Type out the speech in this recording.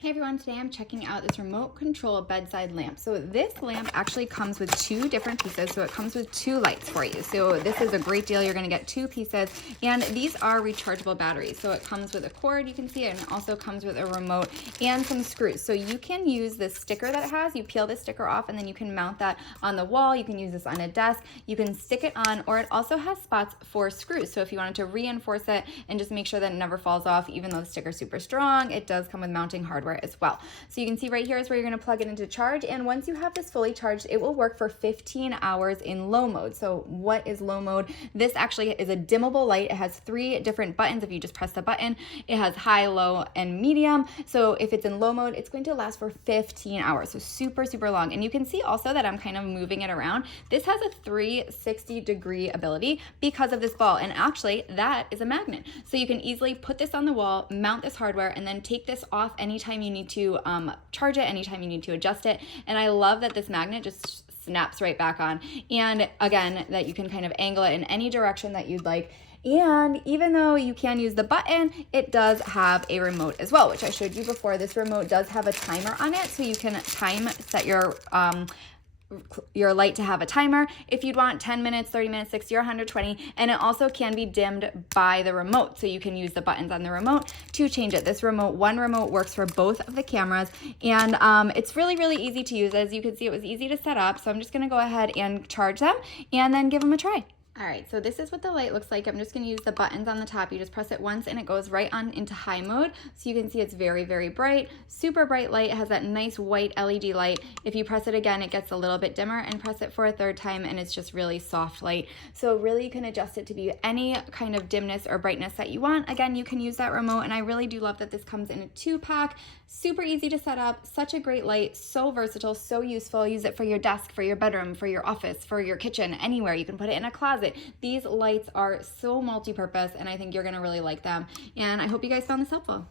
Hey everyone, today I'm checking out this remote control bedside lamp. So this lamp actually comes with two different pieces. So it comes with two lights for you. So this is a great deal. You're gonna get two pieces, and these are rechargeable batteries. So it comes with a cord, you can see it, and it also comes with a remote and some screws. So you can use this sticker that it has. You peel this sticker off and then you can mount that on the wall. You can use this on a desk. You can stick it on, or it also has spots for screws. So if you wanted to reinforce it and just make sure that it never falls off, even though the sticker's super strong, it does come with mounting hardware as well. So you can see right here is where you're going to plug it into charge, and once you have this fully charged, it will work for 15 hours in low mode. So what is low mode? This actually is a dimmable light. It has 3 different buttons. If you just press the button, it has high, low, and medium. So if it's in low mode, it's going to last for 15 hours. So super, super long. And you can see also that I'm kind of moving it around. This has a 360-degree ability because of this ball, and actually that is a magnet. So you can easily put this on the wall, mount this hardware, and then take this off anytime you need to charge it, anytime you need to adjust it. And I love that this magnet just snaps right back on. And again, that you can kind of angle it in any direction that you'd like. And even though you can use the button, it does have a remote as well, which I showed you before. This remote does have a timer on it, so you can set your light to have a timer if you'd want 10 minutes, 30 minutes, 60, or 120, and it also can be dimmed by the remote, so you can use the buttons on the remote to change it. This remote, one remote works for both of the cameras, and it's really, really easy to use. As you can see, it was easy to set up, so I'm just gonna go ahead and charge them and then give them a try. All right, so this is what the light looks like. I'm just gonna use the buttons on the top. You just press it once and it goes right on into high mode. So you can see it's very, very bright, super bright light. It has that nice white LED light. If you press it again, it gets a little bit dimmer, and press it for a third time and it's just really soft light. So really you can adjust it to be any kind of dimness or brightness that you want. Again, you can use that remote, and I really do love that this comes in a 2-pack. Super easy to set up, such a great light, so versatile, so useful. Use it for your desk, for your bedroom, for your office, for your kitchen, anywhere. You can put it in a closet. These lights are so multi-purpose, and I think you're gonna really like them. And I hope you guys found this helpful.